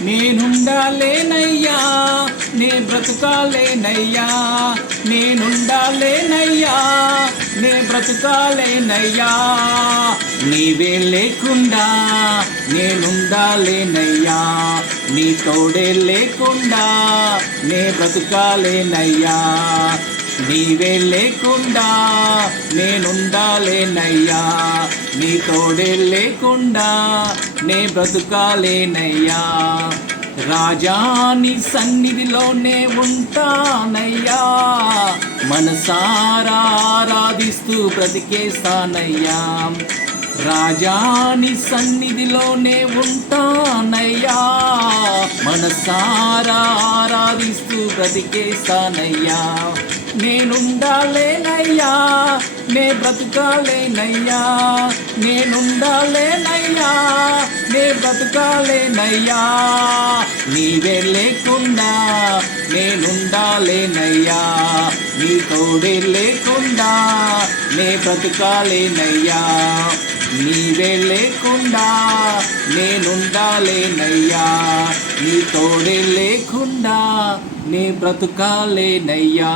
నేనుండాలేనయ్యా, నే బ్రతుకాలేనయ్యా, నేనుండాలేనయ్యా, నే బ్రతుకాలేనయ్యా. నీవే లేకుండా నేనుండాలేనయ్యా, నీ తోడే లేకుండా నే బ్రతుకాలేనయ్యా. నీవే లేకుండా నేనుండాలేనయ్యా, నీ తోడే లేకుండా నే బ్రతుకాలేనయ్యా. రాజా నీ సన్నిధిలోనే ఉంటానయ్యా, మనసారా ఆరాధిస్తూ బ్రతికేస్తానయ్యా. రాజా నీ సన్నిధిలోనే ఉంటానయ్యా, మనసారా ఆరాధిస్తూ బ్రతికేస్తానయ్యా. నేనుండాలేనయ్యా, నే బ్రతుకాలేనయ్యా, నేనుండాలేనయ్యా, నే బ్రతుకాలేనయ్యా. నీవే లేకుండా నేనుండాలేనయ్యా, నీ తోడే లేకుండా నే బ్రతుకాలేనయ్యా. నీవే లేకుండా నేనుండాలేనయ్యా, నీ తోడే లేకుండా నే బ్రతుకాలేనయ్యా.